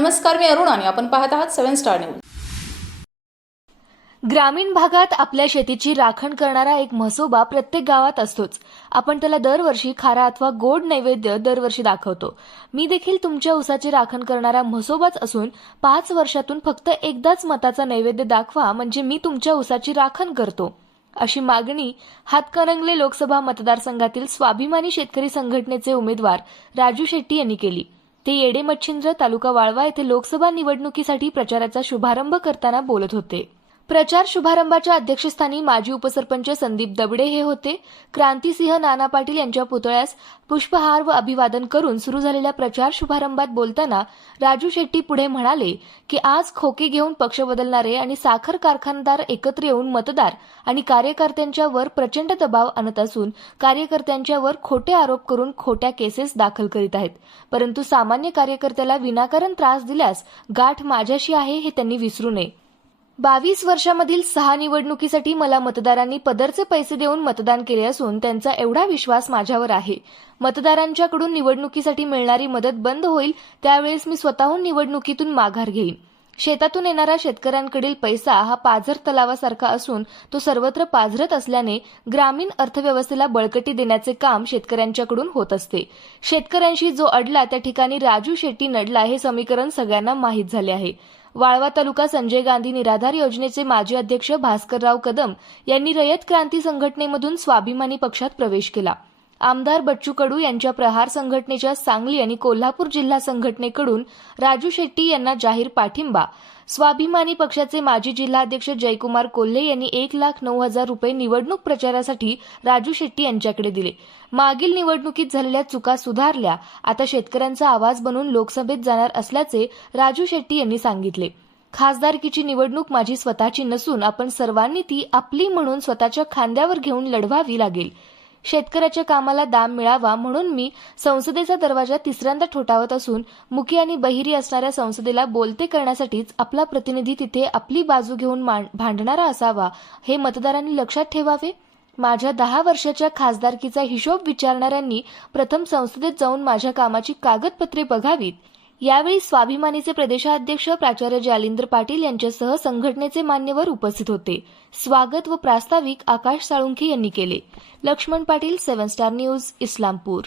नमस्कार मी अरुण आणि आपण पाहत आहात सेव्हन स्टार न्यूज. ग्रामीण भागात आपल्या शेतीची राखण करणारा एक म्हसोबा प्रत्येक गावात असतोच. आपण त्याला दरवर्षी खारा अथवा गोड नैवेद्य दरवर्षी दाखवतो. मी देखील तुमच्या उसाची राखण करणारा म्हसोबाच असून पाच वर्षातून फक्त एकदाच मताचा नैवेद्य दाखवा म्हणजे मी तुमच्या उसाची राखण करतो. अशी मागणी हातकणंगले लोकसभा मतदारसंघातील स्वाभिमानी शेतकरी संघटनेचे उमेदवार राजू शेट्टी यांनी केली. ते येडे मच्छिंद्र तालुका वाळवा येथे लोकसभा निवडणुकीसाठी प्रचाराचा शुभारंभ करताना बोलत होते. प्रचार शुभारंभाच्या अध्यक्षस्थानी माजी उपसरपंच संदीप दबडे हे होते. क्रांतीसिंह नाना पाटील यांच्या पुतळ्यास पुष्पहार व अभिवादन करून सुरू झालेल्या प्रचार शुभारंभात बोलताना राजू शेट्टी पुढे म्हणाले की आज खोके घेऊन पक्ष बदलणारे आणि साखर कारखानदार एकत्र येऊन मतदार आणि कार्यकर्त्यांच्यावर प्रचंड दबाव आणत असून कार्यकर्त्यांच्यावर खोटे आरोप करून खोट्या केसेस दाखल करीत आहेत. परंतु सामान्य कार्यकर्त्याला विनाकारण त्रास दिल्यास गाठ माझ्याशी आहे हे त्यांनी विसरू नये. बावीस वर्षामधील सहा निवडणुकीसाठी मला मतदारांनी पदरचे पैसे देऊन मतदान केले असून त्यांचा एवढा विश्वास माझ्यावर आहे. मतदारांच्याकडून निवडणुकीसाठी मिळणारी मदत बंद होईल त्यावेळेस मी स्वतःहून निवडणुकीतून माघार घेईन. शेतातून येणारा शेतकऱ्यांकडील पैसा हा पाझर तलावासारखा असून तो सर्वत्र पाझरत असल्याने ग्रामीण अर्थव्यवस्थेला बळकटी देण्याचे काम शेतकऱ्यांच्याकडून होत असते. शेतकऱ्यांशी जो अडला त्या ठिकाणी राजू शेट्टी नडला हे समीकरण सगळ्यांना माहीत झाले आहे. वाळवा तालुका संजय गांधी निराधार योजनेचे माजी अध्यक्ष भास्करराव कदम यांनी रयत क्रांती संघटनेमधून स्वाभिमानी पक्षात प्रवेश केला. आमदार बच्चू कडू यांच्या प्रहार संघटनेच्या सांगली आणि कोल्हापूर जिल्हा संघटनेकडून राजू शेट्टी यांना जाहीर पाठिंबा. स्वाभिमानी पक्षाचे माजी जिल्हाध्यक्ष जयकुमार कोल्हे यांनी एक लाख नऊ हजार रुपये निवडणूक प्रचारासाठी राजू शेट्टी यांच्याकडे दिले. मागील निवडणुकीत झालेल्या चुका सुधारल्या. आता शेतकऱ्यांचा आवाज बनून लोकसभेत जाणार असल्याचे राजू शेट्टी यांनी सांगितले. खासदारकीची निवडणूक माझी स्वतःची नसून आपण सर्वांनी ती आपली म्हणून स्वतःच्या खांद्यावर घेऊन लढवावी लागेल. शेतकऱ्याच्या कामाला दाम मिळावा म्हणून मी संसदेचा दरवाजा तिसऱ्यांदा ठोठावत असून मुखी आणि बहिरी असणाऱ्या संसदेला बोलते करण्यासाठीच आपला प्रतिनिधी तिथे आपली बाजू घेऊन भांडणारा असावा हे मतदारांनी लक्षात ठेवावे? माझ्या दहा वर्षाच्या खासदारकीचा हिशोब विचारणाऱ्यांनी प्रथम संसदेत जाऊन माझ्या कामाची कागदपत्रे बघावीत. यावेळी स्वाभिमानीचे प्रदेशाध्यक्ष प्राचार्य जालिंदर पाटील यांच्यासह संघटनेचे मान्यवर उपस्थित होते. स्वागत व प्रास्ताविक आकाश साळुंखे यांनी केले. Laxman Patil seven star news Islampur.